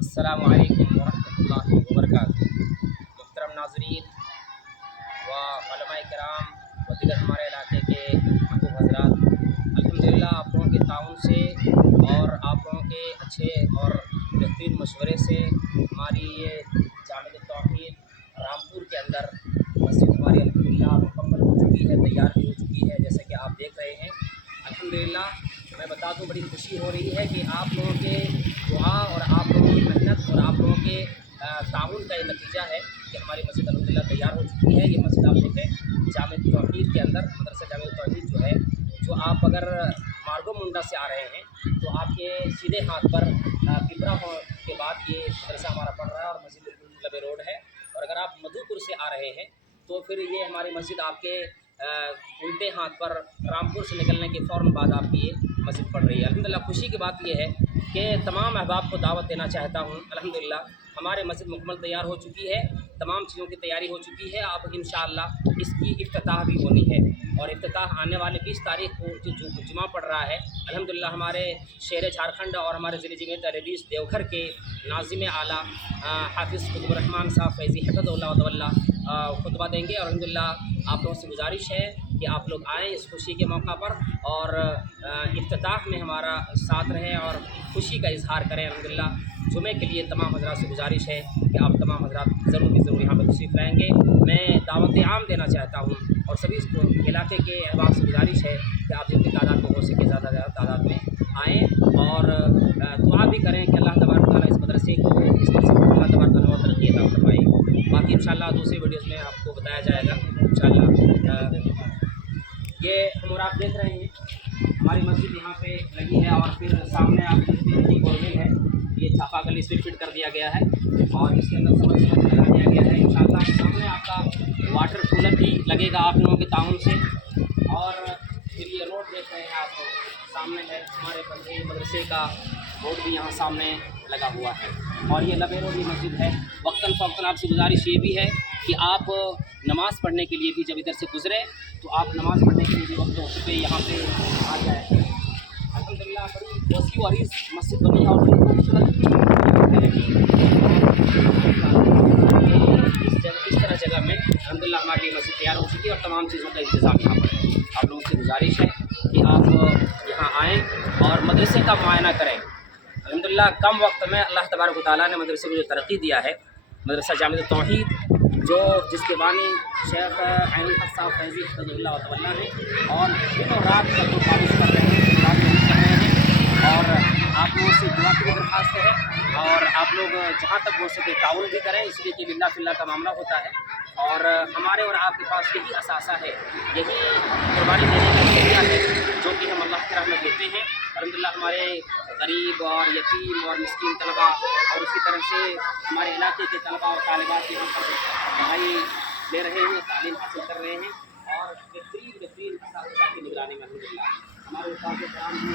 अस्सलामु अलैकुम वरहमतुल्लाहि वबरकातुहू। मुहतरम नाज़रीन व उलमाए किराम व दीगर हमारे इलाके के महबूब हज़रात, अल्हम्दुलिल्लाह आप लोगों के ताउन से और आप लोगों के अच्छे और बेहतरीन मशवरे से हमारी ये जामिअत तौहीद रामपुर के अंदर मस्जिद हमारी अल्हम्दुलिल्लाह मुकम्मल हो चुकी है, तैयार भी हो चुकी है। जैसे कि आप देख रहे हैं अल्हम्दुलिल्लाह, मैं बता दूं बड़ी खुशी हो रही है कि आप लोगों के दुआ और आप लोगों की मेहनत और आप लोगों के ताउन का ये नतीजा है कि हमारी मस्जिद अल्हम्दुलिल्लाह तैयार हो चुकी है। ये मस्जिद आप देखें जामिअत तौहीद के अंदर, मदरसा जामिअत तौहीद जो है, जो आप अगर मार्गो मुंडा से आ रहे हैं तो आपके सीधे हाथ पर पिपरा के बाद ये मदरसा हमारा पड़ रहा है और मस्जिद बिल्कुल लबे रोड है। और अगर आप मधुपुर से आ रहे हैं तो फिर ये हमारी मस्जिद आपके उल्टे हाथ पर रामपुर से निकलने के फ़ौरन बाद आपकी ये मस्जिद पड़ रही है। अल्हम्दुलिल्लाह खुशी की बात यह है कि तमाम अहबाब को दावत देना चाहता हूँ। अल्हम्दुलिल्लाह हमारे मस्जिद मुकम्मल तैयार हो चुकी है, तमाम चीज़ों की तैयारी हो चुकी है। अब इंशाअल्लाह इसकी इफ्तिताह भी होनी है और इफ्तिताह आने वाले 20 तारीख को जो जुमा पड़ रहा है। अल्हम्दुलिल्लाह हमारे शेर झारखंड और हमारे ज़िले जमीयत अहले देवघर के नाज़िम आला हाफ़िज़ कुतुब रहमान साहब फैज़ी हफ़िज़हुल्लाह व तवल्ला खुतबा देंगे। और अल्हम्दुलिल्लाह आप लोगों से गुजारिश है कि आप लोग आएँ इस खुशी के मौका पर और इफ्तिताह में हमारा साथ रहें और खुशी का इजहार करें। अल्हम्दुलिल्लाह जुमे के लिए तमाम हज़रात से गुजारिश है कि आप तमाम हज़रात ज़रूर यहाँ पर तशरीफ़ लाएँगे। मैं दावत आम देना चाहता हूँ और सभी इलाके के अहबाब से गुजारिश है कि आप जितनी तादाद में हो सके ज़्यादा ज़्यादा तादाद में आएँ और दुआ भी करें कि अल्लाह तबारक व तआला इस मदरसे को, इस मदरसे को अल्लाह तबारक व तआला तरक्की अता फरमाए। बाकी इंशाअल्लाह दूसरी वीडियोज़ में आपको बताया जाएगा इंशाअल्लाह। ये उम्र आप देख रहे हैं हमारी मस्जिद यहाँ पे लगी है और फिर सामने आप देखते हैं कि बोरवेल है, ये चापाकल इस पर फिट कर दिया गया है और इसके अंदर समझ लगा दिया गया है। इंशाअल्लाह सामने आपका वाटर कूलर भी लगेगा आप लोगों के ताउन से। और फिर ये रोड देख रहे हैं आप, सामने है हमारे बंदे मदरसे का बोर्ड भी यहाँ सामने लगा हुआ है और ये लबे रोड की मस्जिद है। वक्तन फ़वक्तन आपसे गुजारिश ये भी है कि आप नमाज़ पढ़ने के लिए भी जब इधर से गुज़रे तो आप नमाज़ पढ़ने के लिए भी वक्त पे यहाँ पे आ जाए। अल्हम्दुलिल्लाह बड़ी वसी और इस मस्जिद बनी है और बड़ी खूबसूरत इस तरह जगह में अल्हम्दुलिल्लाह हमारे लिए मस्जिद तैयार हो चुकी है और तमाम चीज़ों का इंतज़ाम यहाँ पर है। आप लोगों से गुजारिश है कि आप यहाँ आएँ और मदरसे का मुआयना करें। अल्हम्दुलिल्लाह कम वक्त में अल्लाह तबारक व तआला ने मदरसे को जो तरक्की दिया है, मदरसा जामिअत तौहीद जो जिसके बानी शेख ऐनुल हक साहब फैज़ी हफ़िज़हुल्लाह व तवल्ला हैं और दिन और रात तक तो काबिज़ कर रहे हैं, कर रहे हैं। और आप लोगों से दुआ की भी दरख्वास्त है और आप लोग जहाँ तक हो सके ताउन भी करें, इसलिए कि लिल्लाह फिल्लाह का मामला होता है और हमारे और आपके पास यही असासा है, यही कुर्बानी देने का जरिया है जो कि हम अल्लाह की राह में देते हैं। अल्हम्दुलिल्लाह हमारे गरीब और यतीम और मिस्कीन तलबा और उसी तरह से हमारे इलाके के तलबा और तालिबात यहाँ पर पढ़ाई ले रहे हैं, तालीम हासिल कर रहे हैं और बेहतरीन असातिज़ा की निगरानी में अल्हम्दुलिल्लाह हमारे उस्ताद कराम भी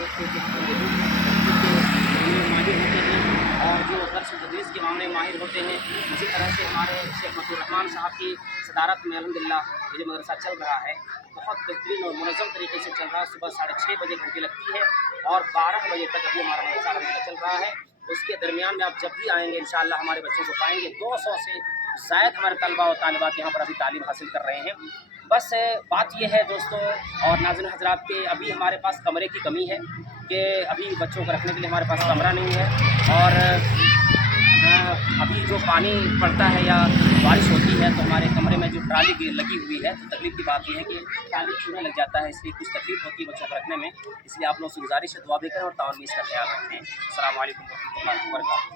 माहिर होते हैं और जो दर्स तदरीस के मामले में माहिर होते हैं। इसी तरह से हमारे शेख मसूर रहमान साहब की सदारत में अल्हम्दुलिल्लाह ये जो मदरसा चल रहा है बहुत बेहतरीन और मुनज़्ज़म तरीके से चल रहा है। सुबह 6:30 बजे घंटी लगती है और 12 बजे तक अभी हमारा मदरसा अल्हम्दुलिल्लाह चल रहा है। उसके दरमियान में आप जब भी आएँगे इंशाअल्लाह हमारे बच्चों को पाएँगे। 200 से ज़ायद हमारे तलबा और तालिबात यहाँ पर अभी तालीम हासिल कर रहे हैं। बस बात यह है दोस्तों और नाज़रीन हज़रात के अभी हमारे पास कमरे की कमी है कि अभी बच्चों को रखने के लिए हमारे पास कमरा नहीं है और अभी जो पानी पड़ता है या बारिश होती है तो हमारे कमरे में जो ट्राली लगी हुई है तो तकलीफ़ की बात यह है कि ट्राली छूने लग जाता है, इसलिए कुछ तकलीफ़ होती है बच्चों को रखने में। इसलिए आप लोगों से गुजारिश है दुआ भी करें और ताउन में इसका ख्याल रखें। अस्सलामु अलैकुम वरहमतुल्लाहि वबरकातुहू।